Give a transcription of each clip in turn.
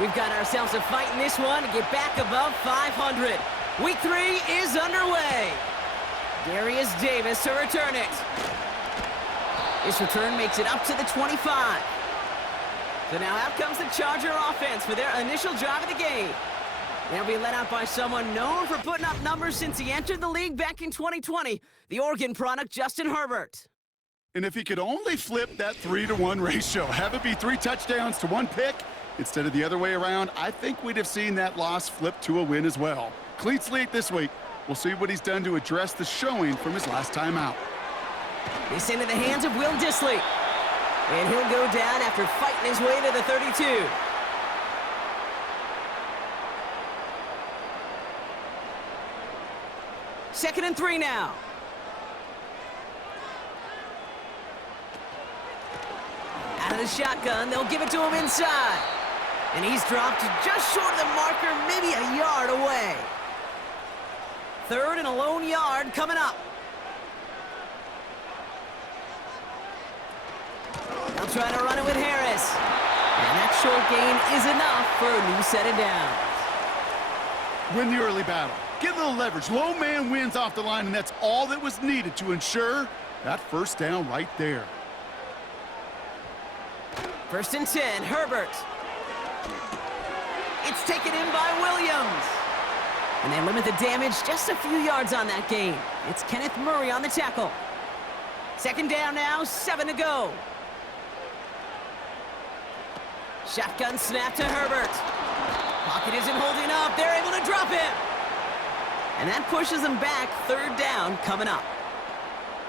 We've got ourselves a fight in this one to get back above 500. Week 3 is underway. Darius Davis to return it. This return makes it up to the 25. So now out comes the Charger offense for their initial drive of the game. They'll be led out by someone known for putting up numbers since he entered the league back in 2020, the Oregon product, Justin Herbert. And if he could only flip that 3-to-1 ratio, have it be 3 touchdowns to 1 pick, instead of the other way around, I think we'd have seen that loss flip to a win as well. Clean slate this week. We'll see what he's done to address the showing from his last time out. It's into the hands of Will Dissly. And he'll go down after fighting his way to the 32. Second and 3 now. Out of the shotgun, they'll give it to him inside. And he's dropped just short of the marker, maybe a yard away. Third and a lone yard coming up. They'll try to run it with Harris. And that short gain is enough for a new set of downs. Win the early battle. Get a little leverage. Low man wins off the line, and that's all that was needed to ensure that first down right there. First and 10, Herbert. It's taken in by Williams. And they limit the damage just a few yards on that gain. It's Kenneth Murray on the tackle. Second down now, 7 to go. Shotgun snap to Herbert. Pocket isn't holding up. They're able to drop him. And that pushes them back. Third down coming up.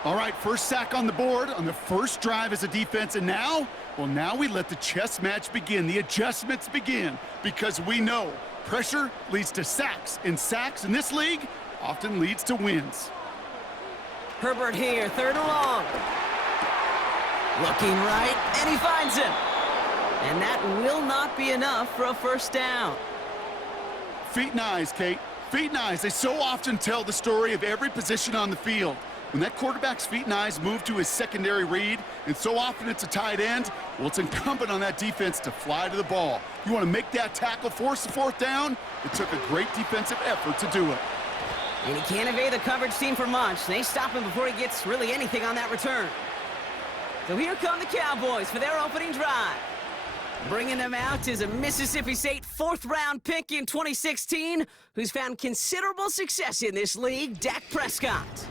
All right, first sack on the board on the first drive as a defense, and now, well, now we let the chess match begin. The adjustments begin, because we know pressure leads to sacks, and sacks in this league often leads to wins. Herbert here, third and long. Looking right, and he finds him. And that will not be enough for a first down. Feet and eyes, Kate. Feet and eyes, they so often tell the story of every position on the field. When that quarterback's feet and eyes move to his secondary read, and so often it's a tight end, well, it's incumbent on that defense to fly to the ball. You want to make that tackle, force the fourth down? It took a great defensive effort to do it. And he can't evade the coverage team for much. They stop him before he gets really anything on that return. So here come the Cowboys for their opening drive. Bringing them out is a Mississippi State fourth-round pick in 2016 who's found considerable success in this league, Dak Prescott.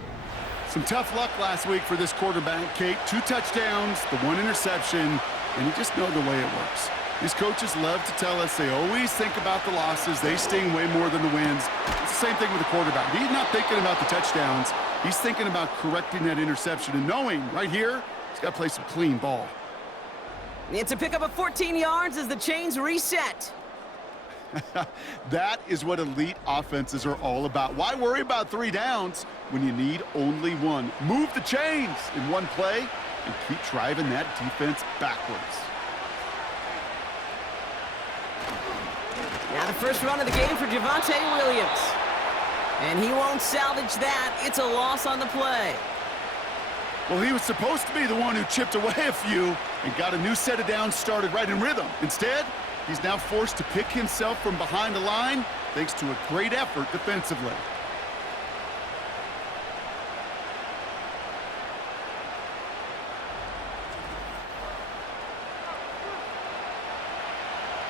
Some tough luck last week for this quarterback, Kate. 2 touchdowns, the 1 interception, and you just know the way it works. These coaches love to tell us they always think about the losses. They sting way more than the wins. It's the same thing with the quarterback. He's not thinking about the touchdowns. He's thinking about correcting that interception and knowing right here he's got to play some clean ball. It's a pickup of 14 yards as the chains reset. That is what elite offenses are all about. Why worry about 3 downs when you need only 1? Move the chains in 1 play and keep driving that defense backwards. Now the first run of the game for Javonte Williams. And he won't salvage that. It's a loss on the play. Well, he was supposed to be the one who chipped away a few and got a new set of downs started right in rhythm. Instead, he's now forced to pick himself from behind the line thanks to a great effort defensively.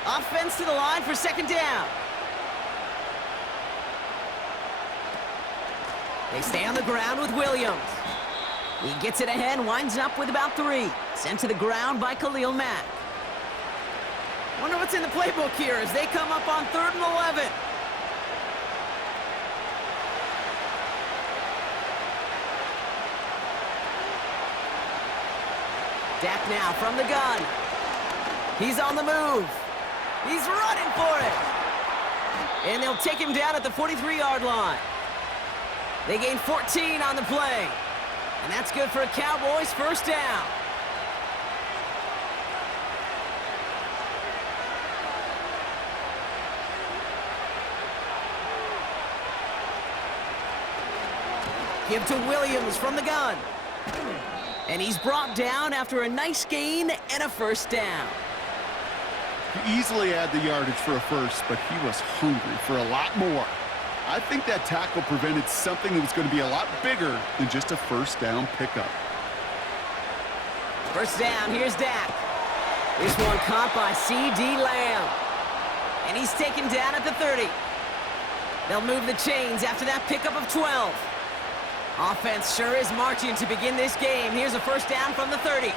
Offense to the line for second down. They stay on the ground with Williams. He gets it ahead, winds up with about 3. Sent to the ground by Khalil Mack. Wonder what's in the playbook here as they come up on 3rd and 11. Dak now from the gun. He's on the move. He's running for it. And they'll take him down at the 43-yard line. They gain 14 on the play. And that's good for a Cowboys first down. Give to Williams from the gun. And he's brought down after a nice gain and a first down. He easily had the yardage for a first, but he was hungry for a lot more. I think that tackle prevented something that was going to be a lot bigger than just a first down pickup. First down, here's Dak. This one caught by C.D. Lamb. And he's taken down at the 30. They'll move the chains after that pickup of 12. Offense sure is marching to begin this game. Here's a first down from the 30.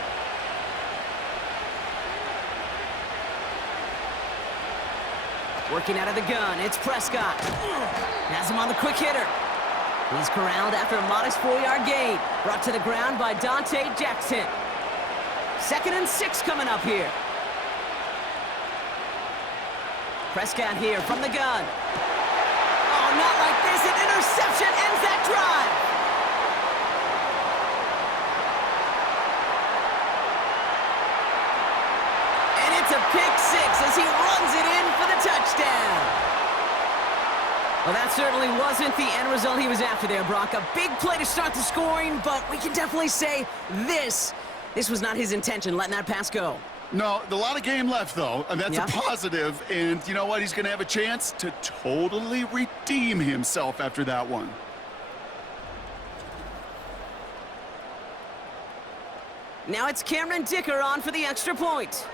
Working out of the gun, it's Prescott. Has him on the quick hitter. He's corralled after a modest 4-yard gain. Brought to the ground by Dante Jackson. 2nd and 6 coming up here. Prescott here from the gun. Oh, not like this. An interception ends that drive. And it's a pick 6 as he runs it in for the touchdown. Well, that certainly wasn't the end result he was after there, Brock. A big play to start the scoring, but we can definitely say this was not his intention, letting that pass go. No, a lot of game left, though, and that's a positive. And you know what? He's going to have a chance to totally redeem himself after that one. Now it's Cameron Dicker on for the extra point.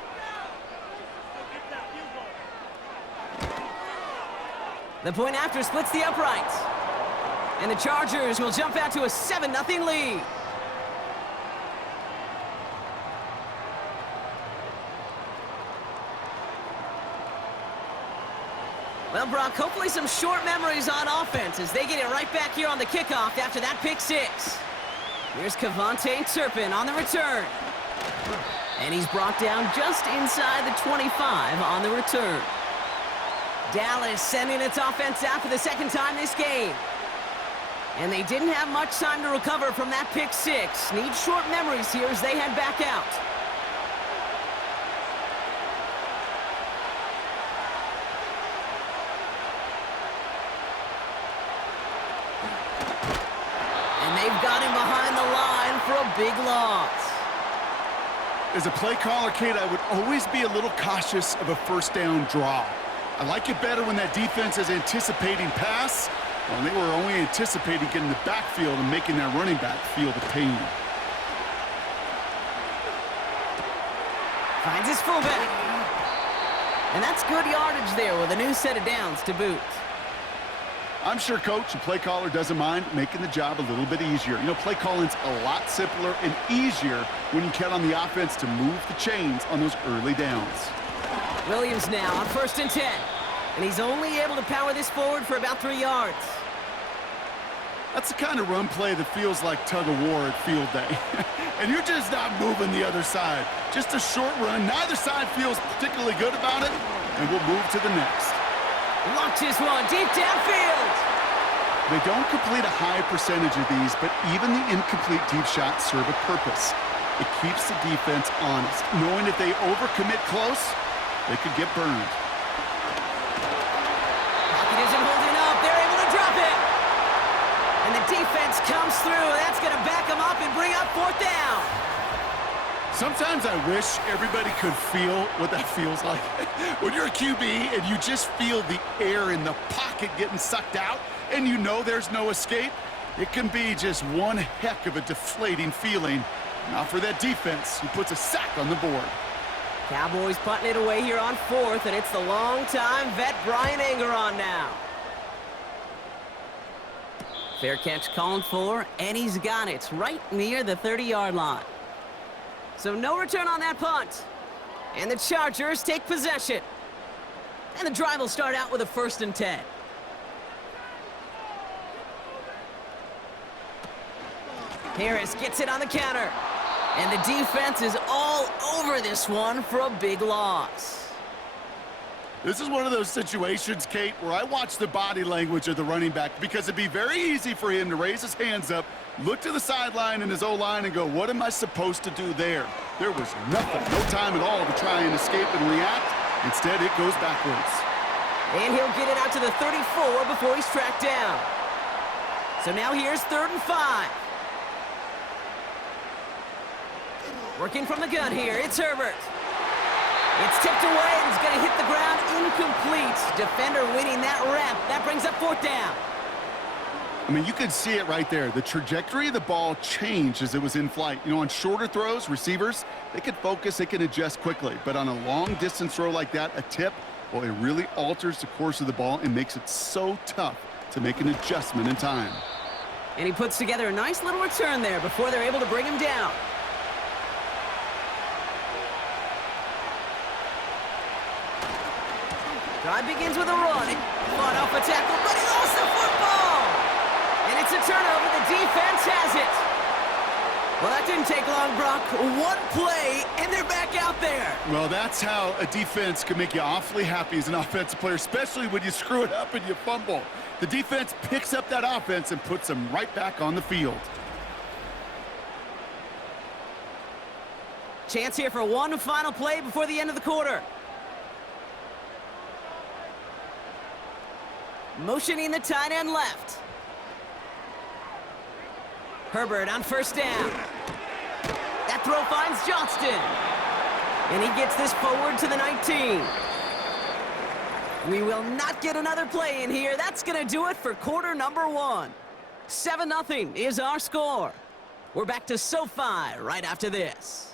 The point after splits the uprights. And the Chargers will jump out to a 7-0 lead. Well, Brock, hopefully some short memories on offense as they get it right back here on the kickoff after that pick 6. Here's Kevontae Turpin on the return. And he's brought down just inside the 25 on the return. Dallas sending its offense out for the 2nd time this game. And they didn't have much time to recover from that pick 6. Need short memories here as they head back out. They've got him behind the line for a big loss. As a play caller, Kate, I would always be a little cautious of a first down draw. I like it better when that defense is anticipating pass, when they were only anticipating getting the backfield and making that running back feel the pain. Finds his fullback. And that's good yardage there with a new set of downs to boot. I'm sure Coach, the play caller, doesn't mind making the job a little bit easier. You know, play calling's a lot simpler and easier when you count on the offense to move the chains on those early downs. Williams now on 1st and 10. And he's only able to power this forward for about 3 yards. That's the kind of run play that feels like tug-of-war at field day. And you're just not moving the other side. Just a short run. Neither side feels particularly good about it. And we'll move to the next. Launches one deep downfield. They don't complete a high percentage of these, but even the incomplete deep shots serve a purpose. It keeps the defense honest, knowing if they overcommit close, they could get burned. Pocket isn't holding up. They're able to drop it. And the defense comes through. That's going to back them up and bring up 4th down. Sometimes I wish everybody could feel what that feels like. When you're a QB and you just feel the air in the pocket getting sucked out and you know there's no escape, it can be just one heck of a deflating feeling. Now for that defense, who puts a sack on the board. Cowboys punting it away here on 4th, and it's the long-time vet Brian Anger on now. Fair catch called for, and he's got it right near the 30-yard line. So no return on that punt. And the Chargers take possession. And the drive will start out with a 1st and 10. Harris gets it on the counter. And the defense is all over this one for a big loss. This is one of those situations, Kate, where I watch the body language of the running back because it'd be very easy for him to raise his hands up, look to the sideline in his O-line and go, what am I supposed to do there? There was nothing, no time at all to try and escape and react. Instead, it goes backwards. And he'll get it out to the 34 before he's tracked down. So now here's 3rd and 5. Working from the gun here, it's Herbert. It's tipped away and it's going to hit the ground incomplete. Defender winning that rep. That brings up 4th down. I mean, you could see it right there. The trajectory of the ball changed as it was in flight. You know, on shorter throws, receivers, they can focus, they can adjust quickly. But on a long-distance throw like that, a tip, well, it really alters the course of the ball and makes it so tough to make an adjustment in time. And he puts together a nice little return there before they're able to bring him down. Drive begins with a run. Fought off a tackle, but he lost the football! And it's a turnover. The defense has it. Well, that didn't take long, Brock. One play, and they're back out there. Well, that's how a defense can make you awfully happy as an offensive player, especially when you screw it up and you fumble. The defense picks up that offense and puts them right back on the field. Chance here for one final play before the end of the quarter. Motioning the tight end left. Herbert on 1st down. That throw finds Johnston. And he gets this forward to the 19. We will not get another play in here. That's going to do it for quarter number 1. 7-0 is our score. We're back to SoFi right after this.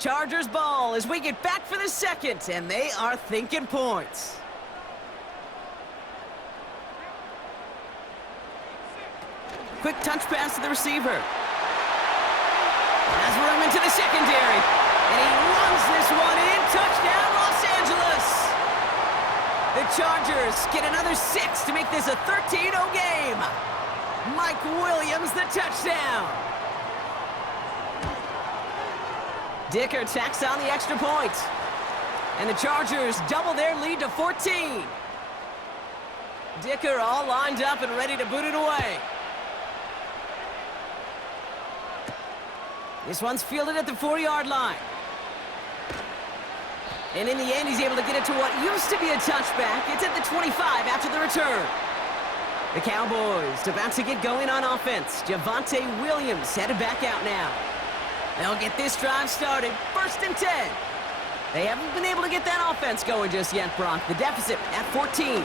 Chargers ball as we get back for the 2nd, and they are thinking points. Quick touch pass to the receiver. Has room into the secondary, and he runs this one in. Touchdown, Los Angeles! The Chargers get another 6 to make this a 13-0 game. Mike Williams, the touchdown. Dicker tacks on the extra point. And the Chargers double their lead to 14. Dicker all lined up and ready to boot it away. This one's fielded at the 4-yard line. And in the end, he's able to get it to what used to be a touchback. It's at the 25 after the return. The Cowboys about to get going on offense. Javonte Williams headed back out now. They'll get this drive started. 1st and 10. They haven't been able to get that offense going just yet, Brock. The deficit at 14.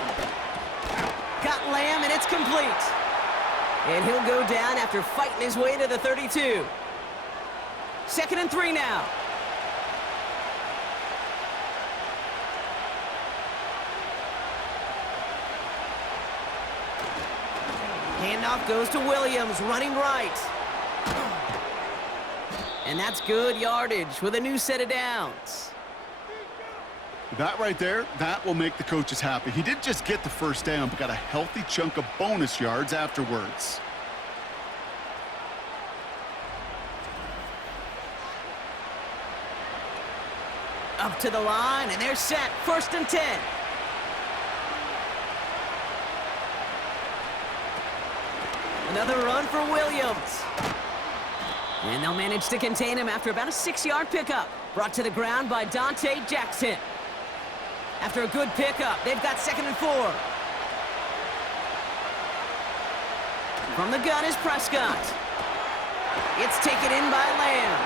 Got Lamb, and it's complete. And he'll go down after fighting his way to the 32. 2nd and 3 now. Handoff goes to Williams, running right. And that's good yardage with a new set of downs. That right there, that will make the coaches happy. He didn't just get the 1st down, but got a healthy chunk of bonus yards afterwards. Up to the line, and they're set. 1st and 10. Another run for Williams. And they'll manage to contain him after about a 6-yard pickup. Brought to the ground by Dante Jackson. After a good pickup, they've got 2nd and 4. From the gun is Prescott. It's taken in by Lamb.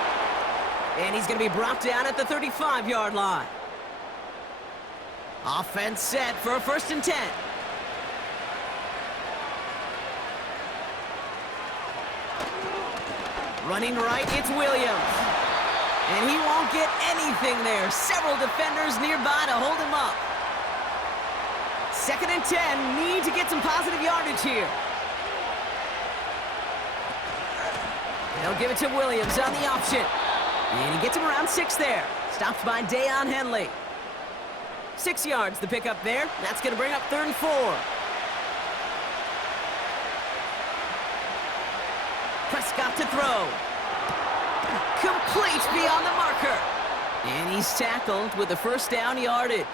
And he's going to be brought down at the 35-yard line. Offense set for a 1st and 10. Running right, it's Williams. And he won't get anything there. Several defenders nearby to hold him up. 2nd and 10, need to get some positive yardage here. They'll give it to Williams on the option. And he gets him around 6 there. Stopped by Dayon Henley. 6 yards the pickup there. That's going to bring up 3rd and 4. Prescott to throw. Complete beyond the marker. And he's tackled with the 1st down yardage.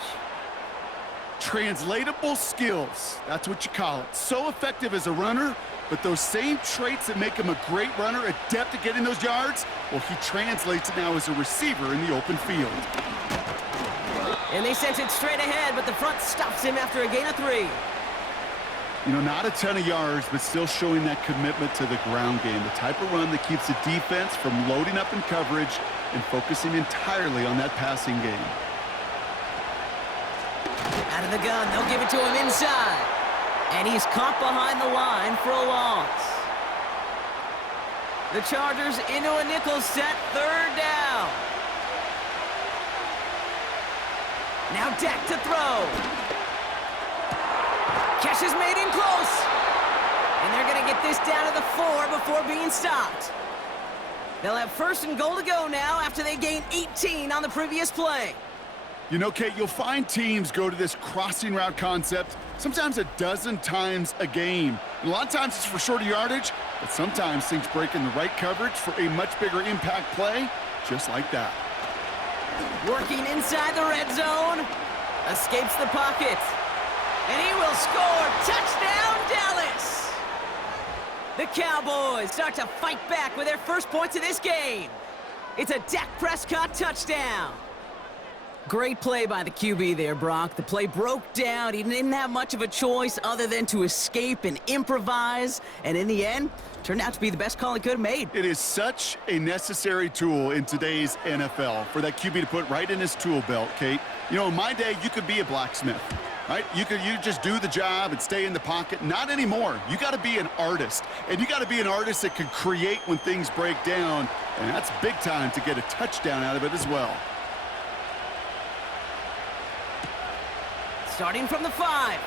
Translatable skills. That's what you call it. So effective as a runner, but those same traits that make him a great runner, adept at getting those yards, well, he translates it now as a receiver in the open field. And they sent it straight ahead, but the front stops him after a gain of 3. You know, not a ton of yards, but still showing that commitment to the ground game. The type of run that keeps the defense from loading up in coverage and focusing entirely on that passing game. Out of the gun, they'll give it to him inside. And he's caught behind the line for a loss. The Chargers into a nickel set, 3rd down. Now Dak to throw. Catch is made in close. And they're going to get this down to the 4 before being stopped. They'll have 1st and goal to go now after they gained 18 on the previous play. You know, Kate, you'll find teams go to this crossing route concept sometimes a dozen times a game. And a lot of times it's for shorter yardage, but sometimes things break in the right coverage for a much bigger impact play, just like that. Working inside the red zone. Escapes the pocket. And he will score. Touchdown, Dallas! The Cowboys start to fight back with their first points of this game. It's a Dak Prescott touchdown. Great play by the QB there, Brock. The play broke down. He didn't have much of a choice other than to escape and improvise. And in the end, turned out to be the best call he could have made. It is such a necessary tool in today's NFL for that QB to put right in his tool belt, Kate. You know, in my day, you could be a blacksmith, right? You just do the job and stay in the pocket. Not anymore. You got to be an artist. And you got to be an artist that can create when things break down. And that's big time to get a touchdown out of it as well. Starting from the 5.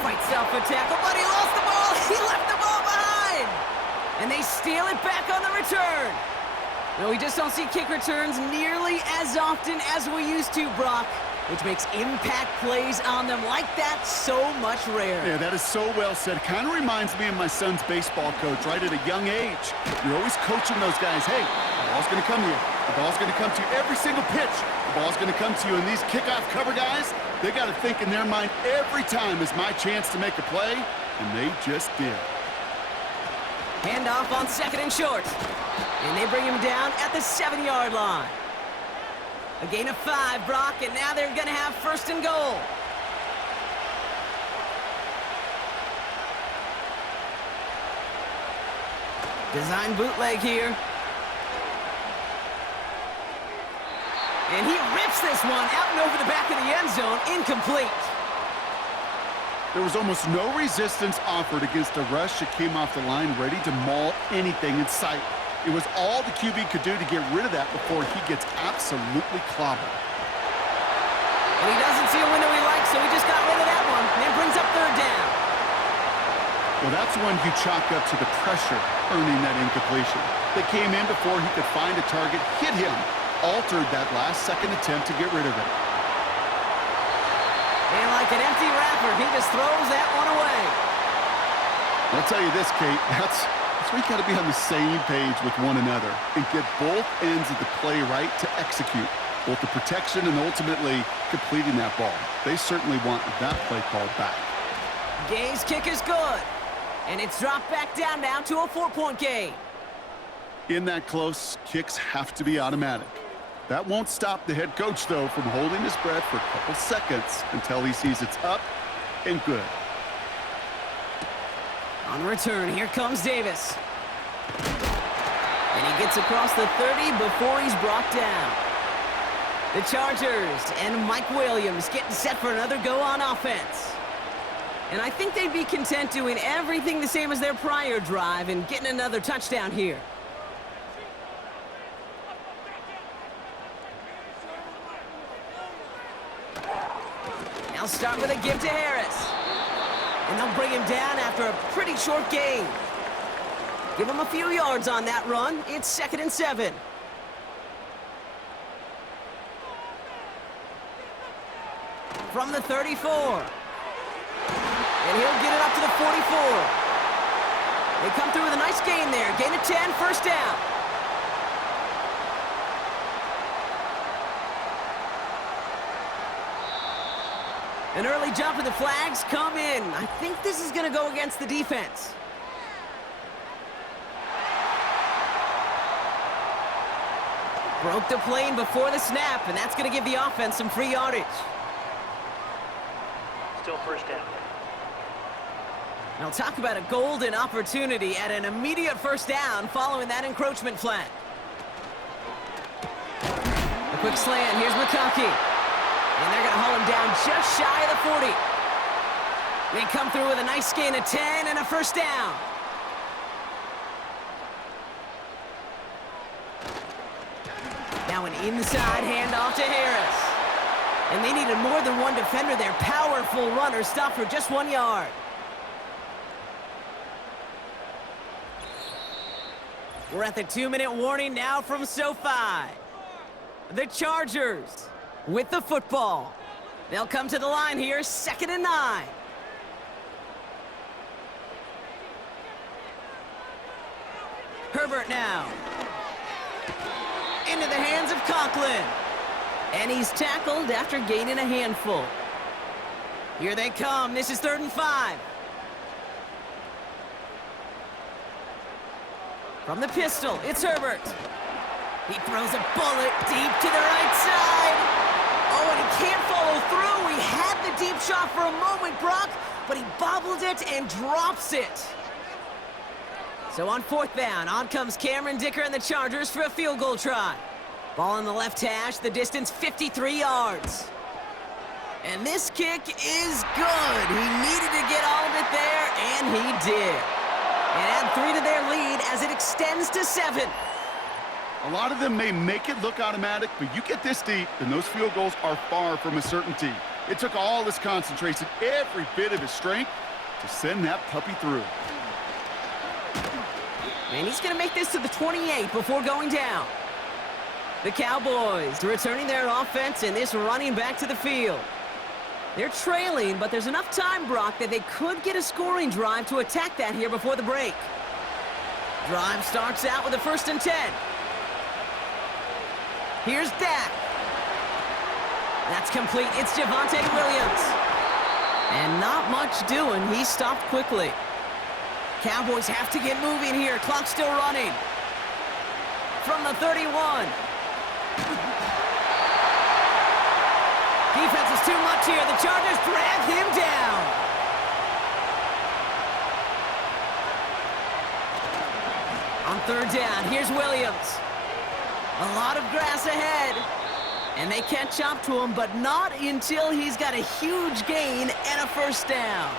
Fights off a tackle, but he lost the ball. He left the ball behind. And they steal it back on the return. No, we just don't see kick returns nearly as often as we used to, Brock, which makes impact plays on them like that so much rarer. Yeah, that is so well said. Kind of reminds me of my son's baseball coach, right at a young age. You're always coaching those guys, hey, the ball's going to come to you. The ball's going to come to you every single pitch. The ball's going to come to you. And these kickoff cover guys, they got to think in their mind every time is my chance to make a play, and they just did. Handoff on 2nd and short. And they bring him down at the 7-yard line. A gain of 5, Brock, and now they're going to have 1st and goal. Design bootleg here. And he rips this one out and over the back of the end zone, incomplete. There was almost no resistance offered against a rush that came off the line ready to maul anything in sight. It was all the QB could do to get rid of that before he gets absolutely clobbered. And he doesn't see a window he likes, so he just got rid of that one. And it brings up 3rd down. Well, that's one you chalk up to the pressure earning that incompletion. They came in before he could find a target, hit him, altered that last-second attempt to get rid of it. And like an empty wrapper, he just throws that one away. I'll tell you this, Kate, that's where you got to be on the same page with one another and get both ends of the play right to execute, both the protection and ultimately completing that ball. They certainly want that play called back. Gay's kick is good, and it's dropped back down now to a 4-point game. In that close, kicks have to be automatic. That won't stop the head coach, though, from holding his breath for a couple seconds until he sees it's up and good. On return, here comes Davis. And he gets across the 30 before he's brought down. The Chargers and Mike Williams getting set for another go on offense. And I think they'd be content doing everything the same as their prior drive and getting another touchdown here. They'll start with a give to Harris. And they'll bring him down after a pretty short gain. Give him a few yards on that run. It's 2nd and 7. From the 34. And he'll get it up to the 44. They come through with a nice gain there. Gain of 10, 1st down. An early jump and the flags come in. I think this is going to go against the defense. Broke the plane before the snap, and that's going to give the offense some free yardage. Still first down. Now talk about a golden opportunity at an immediate first down following that encroachment flag. A quick slant. Here's McConkey. And they're going to haul him down just shy of the 40. They come through with a nice gain of 10 and a first down. Now an inside handoff to Harris. And they needed more than one defender there. Powerful runner stopped for just 1 yard. We're at the 2-minute warning now from SoFi. The Chargers with the football. They'll come to the line here, 2nd and 9. Herbert now. Into the hands of Conklin. And he's tackled after gaining a handful. Here they come. This is 3rd and 5. From the pistol, it's Herbert. He throws a bullet deep to the right side. Oh, and he can't follow through. He had the deep shot for a moment, Brock, but he bobbled it and drops it. So on 4th down, on comes Cameron Dicker and the Chargers for a field goal try. Ball on the left hash, the distance 53 yards. And this kick is good. He needed to get all of it there, and he did. And add 3 to their lead as it extends to 7. A lot of them may make it look automatic, but you get this deep, and those field goals are far from a certainty. It took all his concentration, every bit of his strength, to send that puppy through. And he's going to make this to the 28 before going down. The Cowboys returning their offense and this running back to the field. They're trailing, but there's enough time, Brock, that they could get a scoring drive to attack that here before the break. Drive starts out with a 1st and 10. Here's Dak. That's complete. It's Javonte Williams. And not much doing. He stopped quickly. Cowboys have to get moving here. Clock still running. From the 31. Defense is too much here. The Chargers drag him down. On 3rd down, here's Williams. A lot of grass ahead. And they catch up to him, but not until he's got a huge gain and a first down.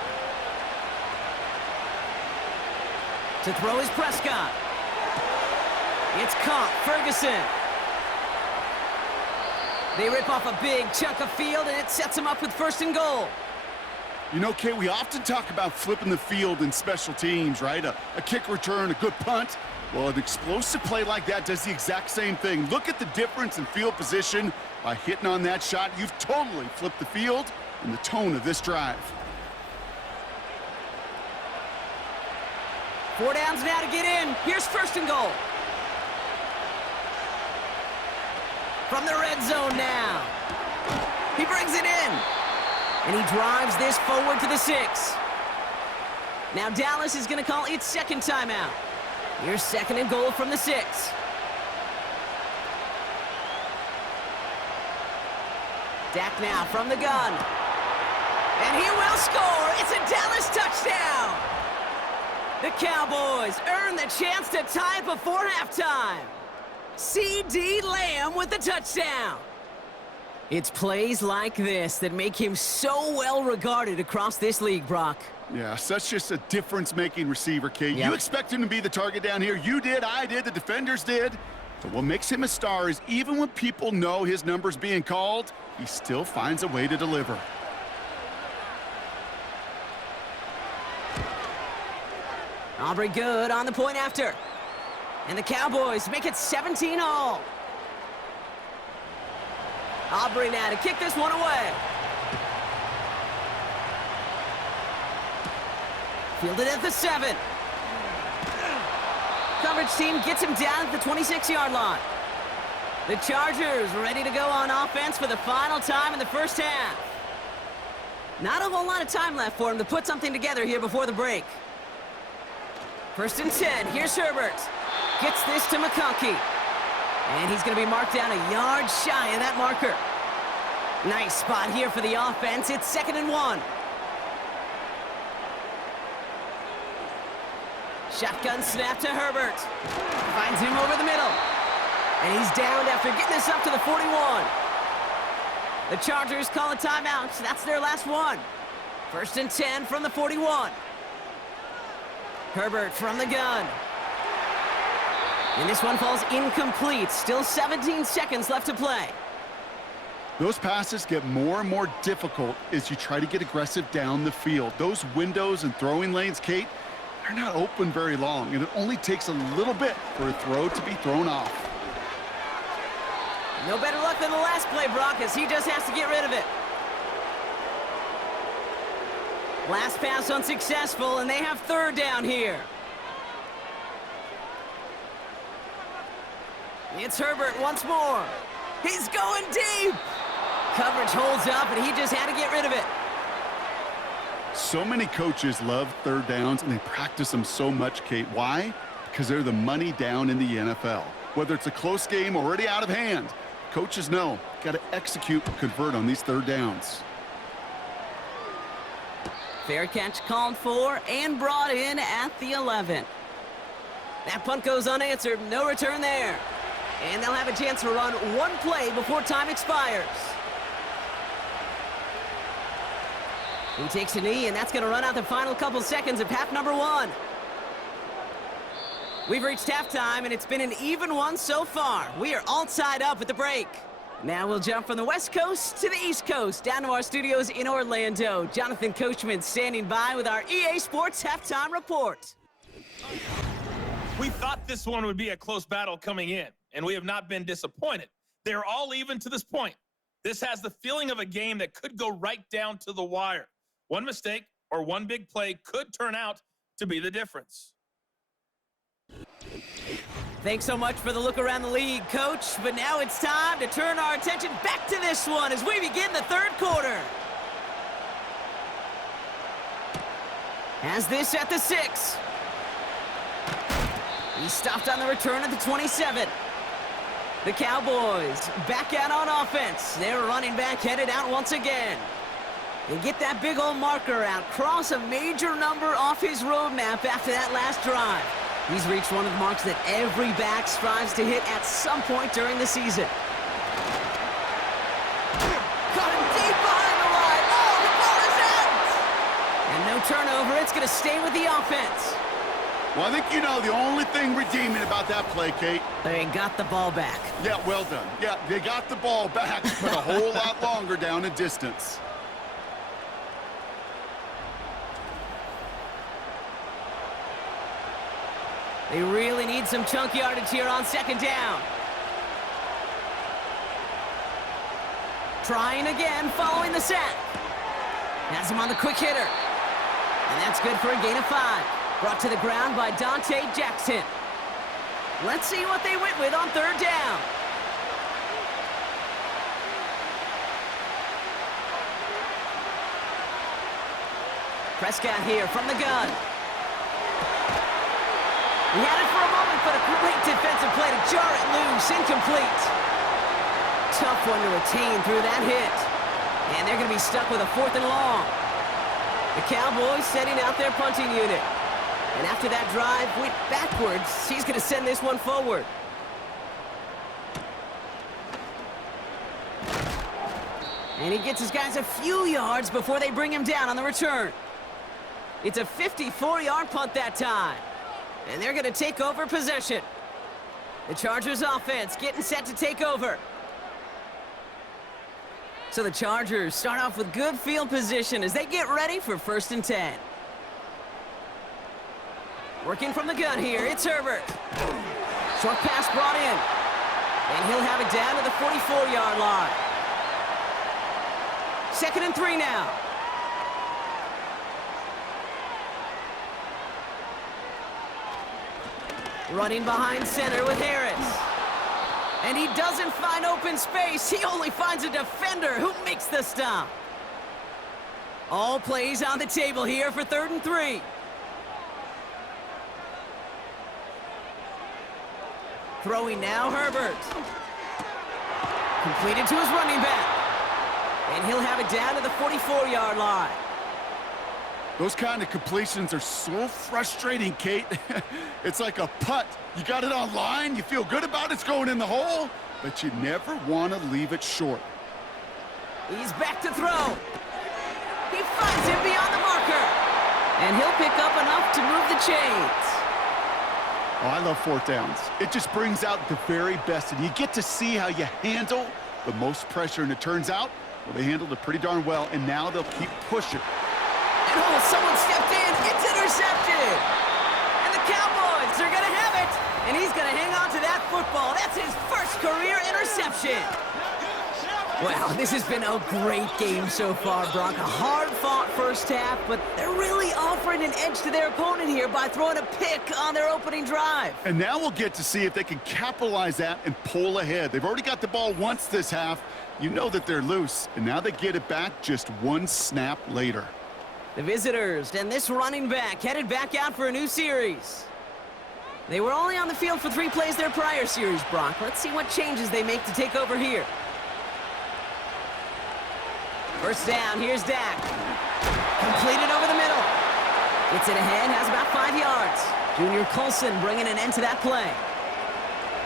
To throw is Prescott. It's caught. Ferguson. They rip off a big chunk of field, and it sets them up with 1st and goal. You know, Kate, we often talk about flipping the field in special teams, right? A kick return, a good punt. Well, an explosive play like that does the exact same thing. Look at the difference in field position. By hitting on that shot, you've totally flipped the field and the tone of this drive. 4 downs now to get in. Here's 1st and goal. From the red zone now. He brings it in. And he drives this forward to the 6. Now Dallas is going to call its 2nd timeout. Here's 2nd and goal from the 6. Dak now from the gun. And he will score. It's a Dallas touchdown. The Cowboys earn the chance to tie before halftime. C.D. Lamb with the touchdown. It's plays like this that make him so well regarded across this league, Brock. Yeah, such just a difference-making receiver, Kate. Yep. You expect him to be the target down here. You did, I did, the defenders did. But what makes him a star is even when people know his number's being called, he still finds a way to deliver. Aubrey good on the point after. And the Cowboys make it 17 all. Aubrey now to kick this one away. Fielded at the 7. Coverage team gets him down at the 26-yard line. The Chargers ready to go on offense for the final time in the first half. Not a whole lot of time left for him to put something together here before the break. 1st and 10. Here's Herbert. Gets this to McConkey. And he's going to be marked down a yard shy of that marker. Nice spot here for the offense. It's 2nd and 1. Shotgun snap to Herbert. Finds him over the middle. And he's downed after getting this up to the 41. The Chargers call a timeout. That's their last one. 1st and 10 from the 41. Herbert from the gun. And this one falls incomplete. Still 17 seconds left to play. Those passes get more and more difficult as you try to get aggressive down the field. Those windows and throwing lanes, Kate, they're not open very long, and it only takes a little bit for a throw to be thrown off. No better luck than the last play, Brock, as he just has to get rid of it. Last pass unsuccessful, and they have 3rd down here. It's Herbert once more. He's going deep. Coverage holds up, and he just had to get rid of it. So many coaches love 3rd downs, and they practice them so much, Kate. Why? Because they're the money down in the NFL. Whether it's a close game already out of hand, coaches know, got to execute and convert on these 3rd downs. Fair catch called for and brought in at the 11. That punt goes unanswered. No return there. And they'll have a chance to run one play before time expires. He takes a knee, and that's going to run out the final couple seconds of half number 1. We've reached halftime, and it's been an even one so far. We are all tied up at the break. Now we'll jump from the West Coast to the East Coast, down to our studios in Orlando. Jonathan Coachman standing by with our EA Sports Halftime Report. We thought this one would be a close battle coming in, and we have not been disappointed. They're all even to this point. This has the feeling of a game that could go right down to the wire. One mistake or one big play could turn out to be the difference. Thanks so much for the look around the league, Coach. But now it's time to turn our attention back to this one as we begin the 3rd quarter. Has this at the 6. He stopped on the return at the 27. The Cowboys back out on offense. Their running back headed out once again. They get that big old marker out, cross a major number off his roadmap after that last drive. He's reached one of the marks that every back strives to hit at some point during the season. Caught him deep behind the line. Oh, the ball is out! And no turnover. It's going to stay with the offense. Well, I think you know the only thing redeeming about that play, Kate. They got the ball back. Yeah, well done. Yeah, they got the ball back, but a whole lot longer down in distance. They really need some chunk yardage here on 2nd down. Trying again, following the sack. Has him on the quick hitter. And that's good for a gain of 5. Brought to the ground by Dante Jackson. Let's see what they went with on 3rd down. Prescott here from the gun. He had it for a moment, but a great defensive play to jar it loose. Incomplete. Tough one to retain through that hit. And they're going to be stuck with a 4th and long. The Cowboys setting out their punting unit. And after that drive went backwards, he's going to send this one forward. And he gets his guys a few yards before they bring him down on the return. It's a 54-yard punt that time. And they're going to take over possession. The Chargers offense getting set to take over. So the Chargers start off with good field position as they get ready for 1st and 10. Working from the gun here, it's Herbert. Short pass brought in. And he'll have it down to the 44-yard line. 2nd and 3 now. Running behind center with Harris. And he doesn't find open space. He only finds a defender who makes the stop. All plays on the table here for 3rd and 3. Throwing now, Herbert. Completed to his running back. And he'll have it down to the 44-yard line. Those kind of completions are so frustrating, Kate. It's like a putt. You got it on line, you feel good about it's going in the hole, but you never want to leave it short. He's back to throw. He finds him beyond the marker. And he'll pick up enough to move the chains. Oh, I love fourth downs. It just brings out the very best, and you get to see how you handle the most pressure, and it turns out, well, they handled it pretty darn well, and now they'll keep pushing. And oh, someone stepped in. It's intercepted. And the Cowboys are going to have it. And he's going to hang on to that football. That's his first career interception. Well, this has been a great game so far, Brock. A hard-fought first half, but they're really offering an edge to their opponent here by throwing a pick on their opening drive. And now we'll get to see if they can capitalize that and pull ahead. They've already got the ball once this half. You know that they're loose, and now they get it back just one snap later. The visitors and this running back headed back out for a new series. They were only on the field for 3 plays their prior series, Brock. Let's see what changes they make to take over here. First down, here's Dak. Completed over the middle. Gets it ahead, has about 5 yards. Junior Colson bringing an end to that play.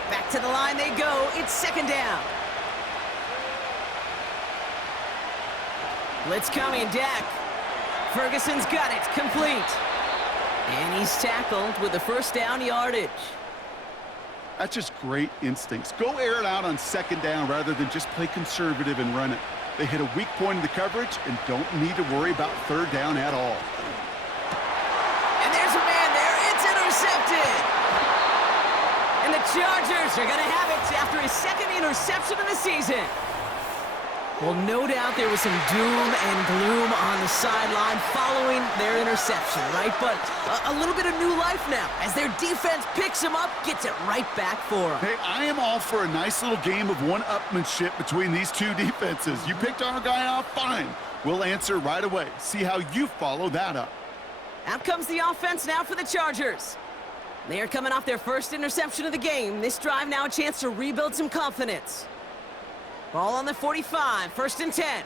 Back to the line they go. It's second down. Blitz coming, Dak. Ferguson's got it, complete. And he's tackled with the first down yardage. That's just great instincts. Go air it out on second down rather than just play conservative and run it. They hit a weak point in the coverage and don't need to worry about third down at all. And there's a man there. It's intercepted. And the Chargers are going to have it after his second interception of the season. Well, no doubt there was some doom and gloom on the sideline following their interception, right? But a little bit of new life now as their defense picks him up, gets it right back for him. Hey, I am all for a nice little game of one-upmanship between these two defenses. You picked our guy off, fine. We'll answer right away. See how you follow that up. Out comes the offense now for the Chargers. They are coming off their first interception of the game. This drive now a chance to rebuild some confidence. Ball on the 45, 1st and 10.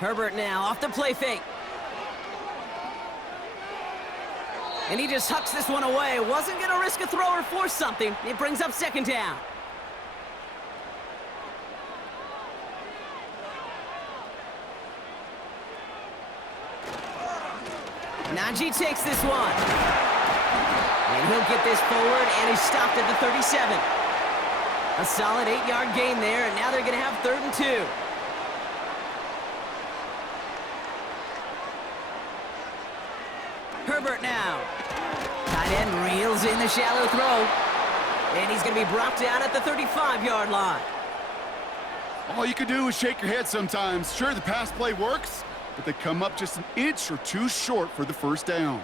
Herbert now off the play fake. And he just hucks this one away. Wasn't going to risk a throw or force something. It brings up second down. Najee takes this one. And he'll get this forward, and he's stopped at the 37. A solid 8-yard gain there, and now they're going to have 3rd and 2. Herbert now. Tight end reels in the shallow throw. And he's going to be brought down at the 35-yard line. All you can do is shake your head sometimes. Sure, the pass play works, but they come up just an inch or two short for the first down.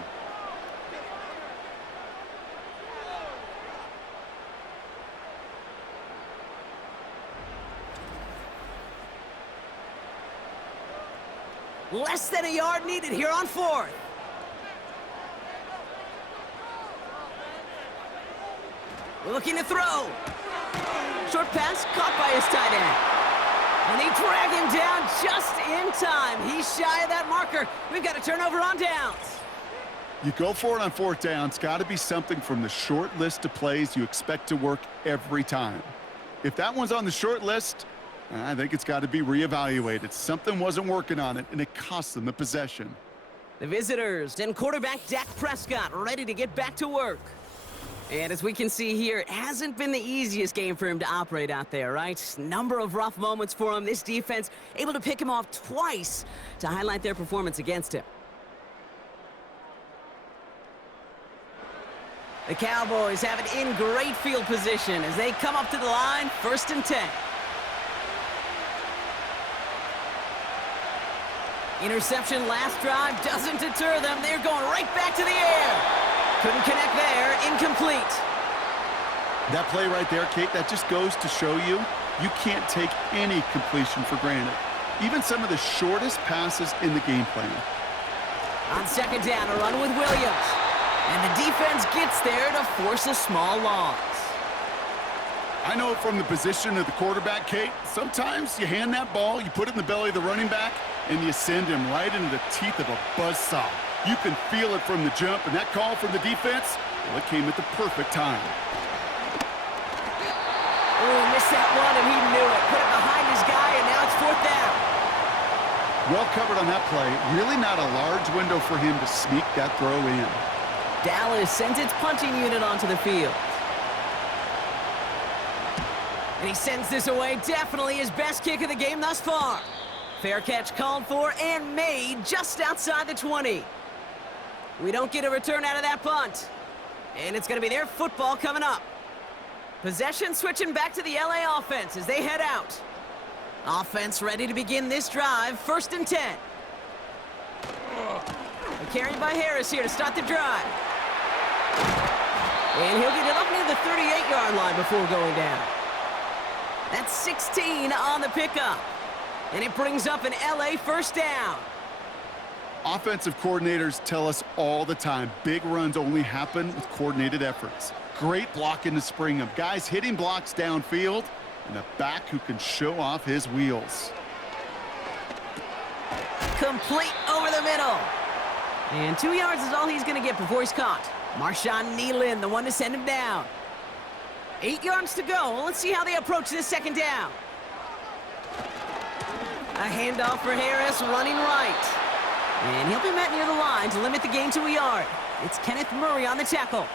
Less than a yard needed here on 4th. Looking to throw. Short pass caught by his tight end. And they drag him down just in time. He's shy of that marker. We've got a turnover on downs. You go for it on 4th down. It's got to be something from the short list of plays you expect to work every time. If that one's on the short list, I think it's got to be reevaluated. Something wasn't working on it, and it cost them the possession. The visitors and quarterback Dak Prescott ready to get back to work. And as we can see here, it hasn't been the easiest game for him to operate out there, right? Number of rough moments for him. This defense able to pick him off twice to highlight their performance against him. The Cowboys have it in great field position as they come up to the line, 1st and 10. Interception last drive doesn't deter them. They're going right back to the air. Couldn't connect there. Incomplete. That play right there, Kate, that just goes to show you, you can't take any completion for granted. Even some of the shortest passes in the game plan. On second down, a run with Williams. And the defense gets there to force a small loss. I know from the position of the quarterback, Kate, sometimes you hand that ball, you put it in the belly of the running back, and you send him right into the teeth of a buzzsaw. You can feel it from the jump, and that call from the defense, well, it came at the perfect time. Oh, missed that one, and he knew it. Put it behind his guy, and now it's 4th down. Well covered on that play. Really not a large window for him to sneak that throw in. Dallas sends its punting unit onto the field. And he sends this away. Definitely his best kick of the game thus far. Fair catch called for and made just outside the 20. We don't get a return out of that punt. And it's going to be their football coming up. Possession switching back to the LA offense as they head out. Offense ready to begin this drive. 1st and 10. A carry by Harris here to start the drive. And he'll get it up near the 38-yard line before going down. That's 16 on the pickup. And it brings up an LA 1st down. Offensive coordinators tell us all the time, big runs only happen with coordinated efforts. Great block in the spring of guys hitting blocks downfield and a back who can show off his wheels. Complete over the middle. And 2 yards is all he's going to get before he's caught. Marshawn Nealon, the one to send him down. 8 yards to go. Let's see how they approach this 2nd down. A handoff for Harris, running right. And he'll be met near the line to limit the gain to a yard. It's Kenneth Murray on the tackle.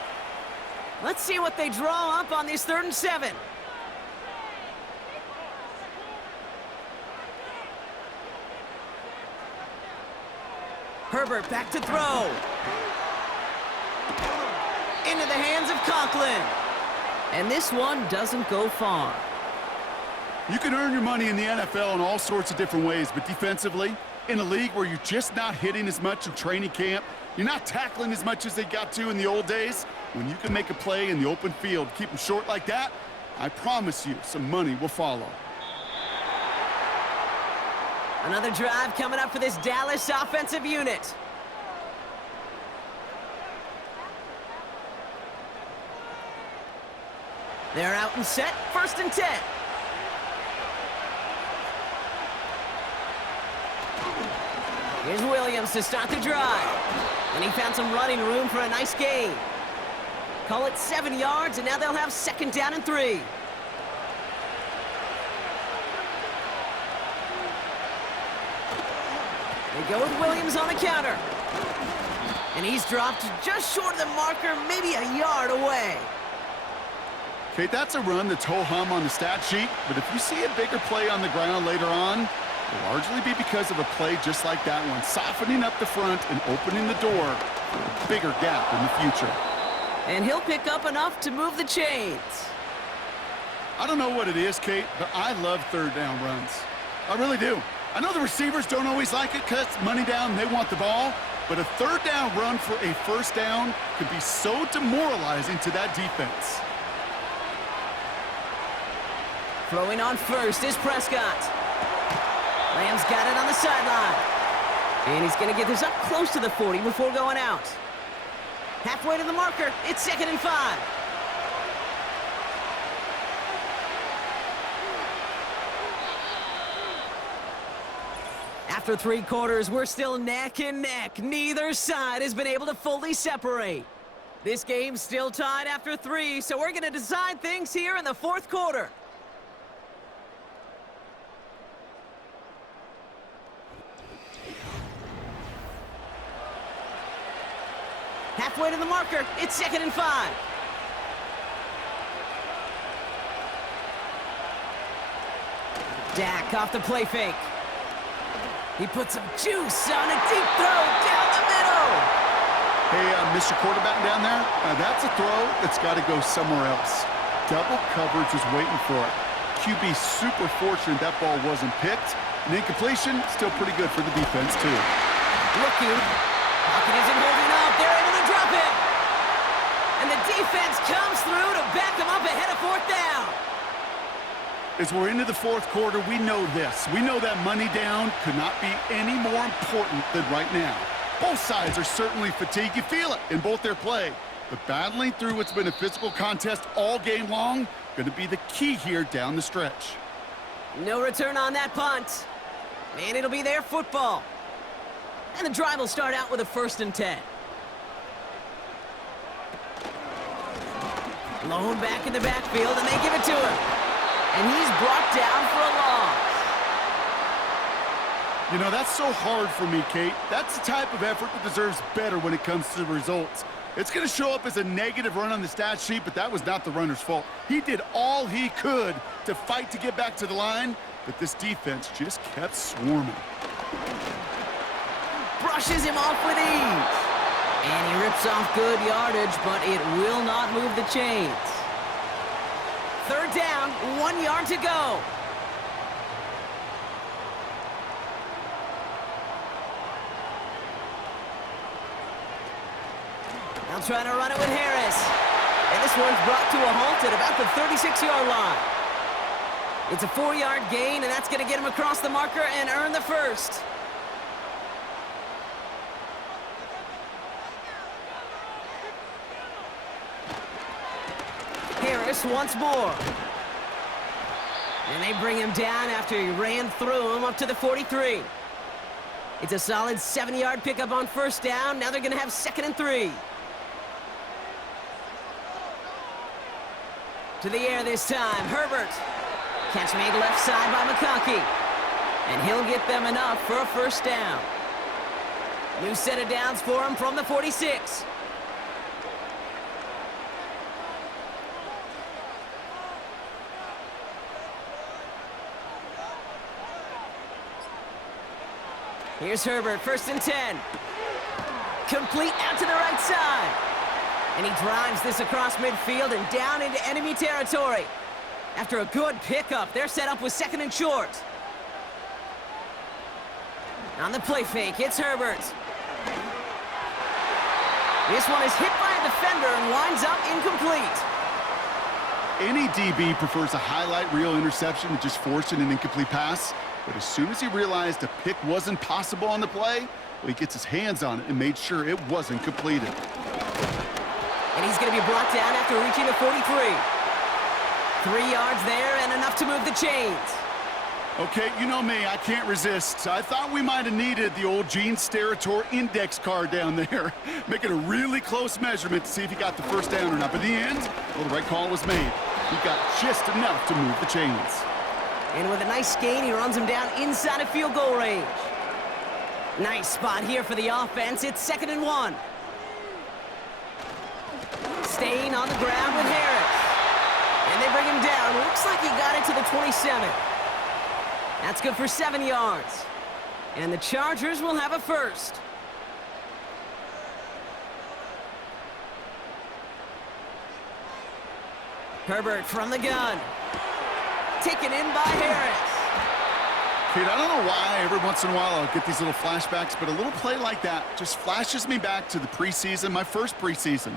Let's see what they draw up on this 3rd and 7. Herbert back to throw. Into the hands of Conklin. And this one doesn't go far. You can earn your money in the NFL in all sorts of different ways, but defensively, in a league where you're just not hitting as much in training camp, you're not tackling as much as they got to in the old days, when you can make a play in the open field, keep them short like that, I promise you some money will follow. Another drive coming up for this Dallas offensive unit. They're out and set, 1st and 10. Here's Williams to start the drive. And he found some running room for a nice gain. Call it 7 yards, and now they'll have 2nd down and 3. They go with Williams on the counter. And he's dropped just short of the marker, maybe a yard away. Okay, that's a run that's ho-hum on the stat sheet, but if you see a bigger play on the ground later on, it'll largely be because of a play just like that one, softening up the front and opening the door for a bigger gap in the future. And he'll pick up enough to move the chains. I don't know what it is, Kate, but I love 3rd down runs. I really do. I know the receivers don't always like it because it's money down and they want the ball, but a 3rd down run for a 1st down could be so demoralizing to that defense. Throwing on first is Prescott. Lamb's got it on the sideline. And he's going to get this up close to the 40 before going out. Halfway to the marker, it's 2nd and 5. After 3 quarters, we're still neck and neck. Neither side has been able to fully separate. This game's still tied after 3, so we're going to decide things here in the 4th quarter. Halfway to the marker, it's 2nd and 5. Dak off the play fake. He puts some juice on a deep throw down the middle. Hey, Mr. Quarterback down there, that's a throw that's got to go somewhere else. Double coverage was waiting for it. QB super fortunate that ball wasn't picked. And incompletion, still pretty good for the defense, too. Looking. Pocket isn't holding up. They're able to drop it. And the defense comes through to back them up ahead of 4th down. As we're into the 4th quarter, we know this. We know that money down could not be any more important than right now. Both sides are certainly fatigued. You feel it in both their play. But battling through what's been a physical contest all game long, going to be the key here down the stretch. No return on that punt. And it'll be their football. And the drive will start out with a 1st and 10. Blown back in the backfield, and they give it to him. And he's brought down for a loss. You know, that's so hard for me, Kate. That's the type of effort that deserves better when it comes to the results. It's going to show up as a negative run on the stat sheet, but that was not the runner's fault. He did all he could to fight to get back to the line, but this defense just kept swarming. Brushes him off with ease. And he rips off good yardage, but it will not move the chains. 3rd down, 1 yard to go. Now trying to run it with Harris. And this one's brought to a halt at about the 36-yard line. It's a 4-yard gain, and that's going to get him across the marker and earn the 1st. Harris once more. And they bring him down after he ran through him up to the 43. It's a solid 7-yard pickup on 1st down. Now they're going to have 2nd and 3. To the air this time, Herbert. Catch made left side by McConkey. And he'll get them enough for a 1st down. New set of downs for him from the 46. Here's Herbert, 1st and 10. Complete out to the right side. And he drives this across midfield and down into enemy territory. After a good pickup, they're set up with 2nd and short. On the play fake, it's Herbert. This one is hit by a defender and winds up incomplete. Any DB prefers a highlight reel interception to just forcing an incomplete pass. But as soon as he realized a pick wasn't possible on the play, well, he gets his hands on it and made sure it wasn't completed. And he's going to be brought down after reaching the 43. 3 yards there and enough to move the chains. Okay, you know me, I can't resist. I thought we might have needed the old Gene Steratore index card down there, making a really close measurement to see if he got the 1st down or not. But in the end, well, the right call was made. He got just enough to move the chains. And with a nice gain, he runs him down inside of field goal range. Nice spot here for the offense. It's 2nd and 1. Staying on the ground with Harris. And they bring him down. Looks like he got it to the 27. That's good for 7 yards. And the Chargers will have a 1st. Herbert from the gun. Taken in by Harris. Kate, I don't know why every once in a while I'll get these little flashbacks, but a little play like that just flashes me back to the preseason, my first preseason,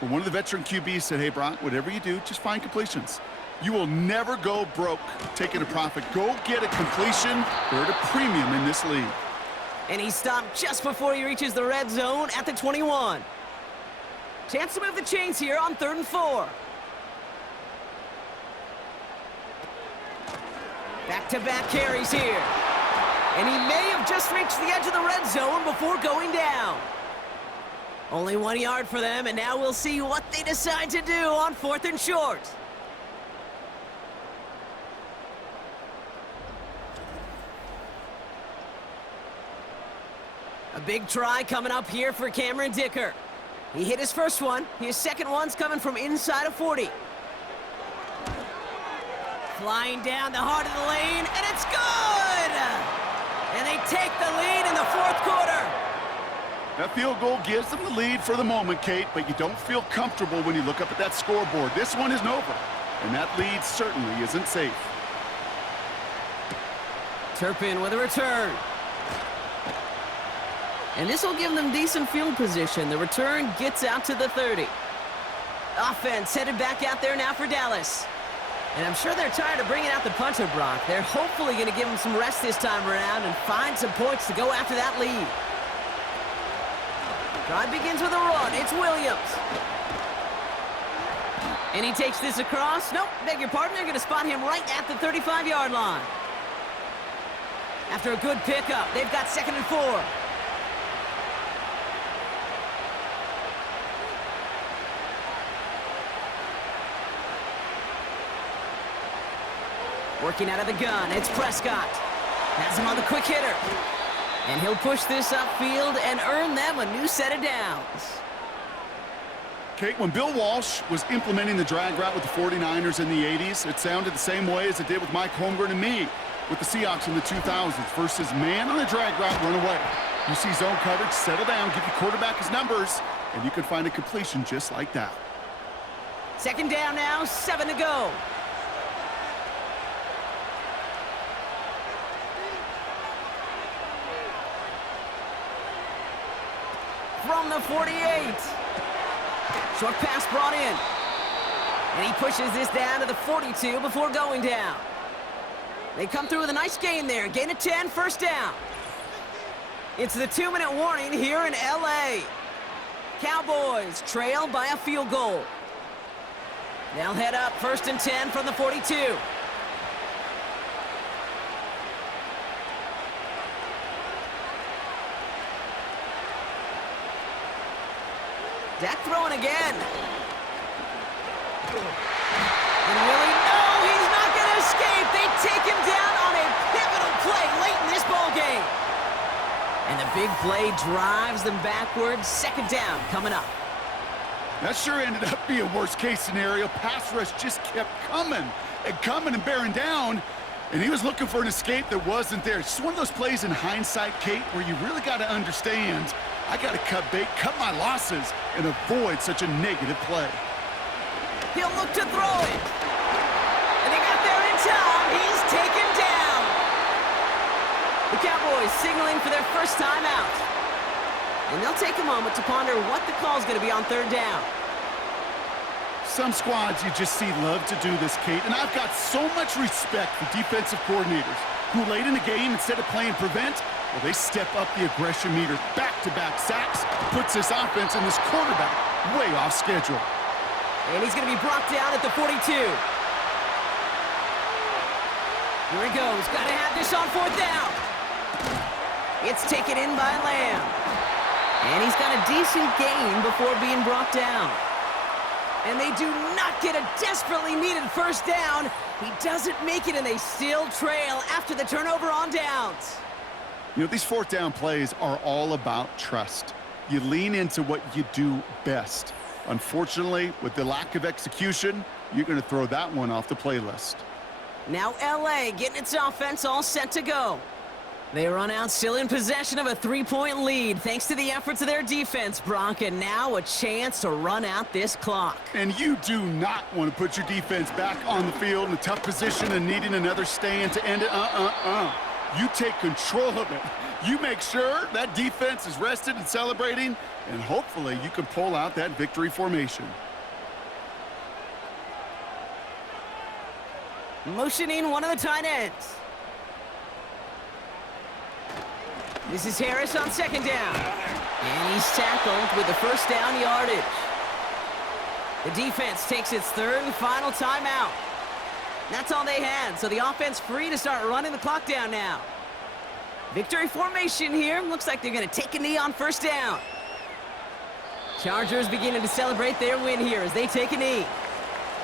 where one of the veteran QBs said, hey, Brock, whatever you do, just find completions. You will never go broke taking a profit. Go get a completion. They're at a premium in this league. And he stopped just before he reaches the red zone at the 21. Chance to move the chains here on 3rd and 4. Back-to-back carries here. And he may have just reached the edge of the red zone before going down. Only 1 yard for them, and now we'll see what they decide to do on 4th and short. A big try coming up here for Cameron Dicker. He hit his first one. His second one's coming from inside of 40. Flying down the heart of the lane, and it's good! And they take the lead in the 4th quarter. That field goal gives them the lead for the moment, Kate, but you don't feel comfortable when you look up at that scoreboard. This one isn't over, and that lead certainly isn't safe. Turpin with a return. And this will give them decent field position. The return gets out to the 30. Offense headed back out there now for Dallas. And I'm sure they're tired of bringing out the punter, Brock. They're hopefully going to give him some rest this time around and find some points to go after that lead. Drive begins with a run. It's Williams. And he takes this across. Nope, beg your pardon. They're going to spot him right at the 35-yard line. After a good pickup, they've got 2nd and 4. Working out of the gun, it's Prescott. Has him on the quick hitter. And he'll push this upfield and earn them a new set of downs. Kate, when Bill Walsh was implementing the drag route with the 49ers in the 80s, it sounded the same way as it did with Mike Holmgren and me with the Seahawks in the 2000s. Versus man on a drag route, run away. You see zone coverage, settle down, give your quarterback his numbers, and you can find a completion just like that. 2nd down now, 7 to go. From the 48. Short pass brought in. And he pushes this down to the 42 before going down. They come through with a nice gain there. Gain of 10, 1st down. It's the 2-minute warning here in L.A. Cowboys trail by a field goal. They'll head up 1st and 10 from the 42. Dak throwing again. And Willie, no, he's not going to escape. They take him down on a pivotal play late in this ball game. And the big play drives them backwards. 2nd down coming up. That sure ended up being worst-case scenario. Pass rush just kept coming and bearing down. And he was looking for an escape that wasn't there. It's just one of those plays in hindsight, Kate, where you really got to understand, I got to cut bait, cut my losses, and avoid such a negative play. He'll look to throw it. And they got there in time. He's taken down. The Cowboys signaling for their first time out. And they'll take a moment to ponder what the call's going to be on 3rd down. Some squads you just see love to do this, Kate, and I've got so much respect for defensive coordinators who late in the game, instead of playing prevent, well, they step up the aggression meter. Back-to-back sacks puts this offense and this quarterback way off schedule. And he's going to be brought down at the 42. Here he goes. Got to have this on 4th down. It's taken in by Lamb. And he's got a decent gain before being brought down. And they do not get a desperately needed 1st down. He doesn't make it, and they still trail after the turnover on downs. You know, these 4th down plays are all about trust. You lean into what you do best. Unfortunately, with the lack of execution, you're going to throw that one off the playlist. Now L.A. getting its offense all set to go. They run out still in possession of a 3-point lead thanks to the efforts of their defense, Brock, and now a chance to run out this clock. And you do not want to put your defense back on the field in a tough position and needing another stand to end it. You take control of it. You make sure that defense is rested and celebrating, and hopefully you can pull out that victory formation. Motioning one of the tight ends. This is Harris on 2nd down. And he's tackled with the 1st down yardage. The defense takes its 3rd and final timeout. That's all they had, so the offense free to start running the clock down now. Victory formation here. Looks like they're going to take a knee on 1st down. Chargers beginning to celebrate their win here as they take a knee.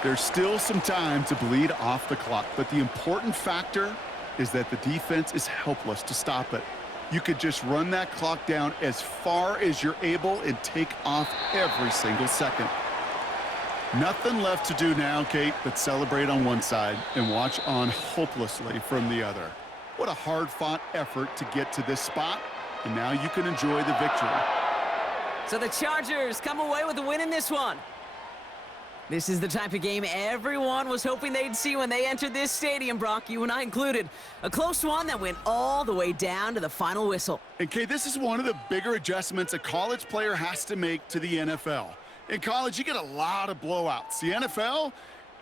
There's still some time to bleed off the clock, but the important factor is that the defense is helpless to stop it. You could just run that clock down as far as you're able and take off every single second. Nothing left to do now, Kate, but celebrate on one side and watch on hopelessly from the other. What a hard-fought effort to get to this spot, and now you can enjoy the victory. So the Chargers come away with a win in this one. This is the type of game everyone was hoping they'd see when they entered this stadium, Brock, you and I included. A close one that went all the way down to the final whistle. And, Kate, this is one of the bigger adjustments a college player has to make to the NFL. In college, you get a lot of blowouts. The NFL,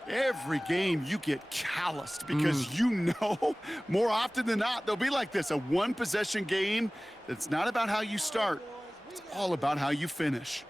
every game you get calloused because you know more often than not they'll be like this, a one-possession game that's not about how you start. It's all about how you finish.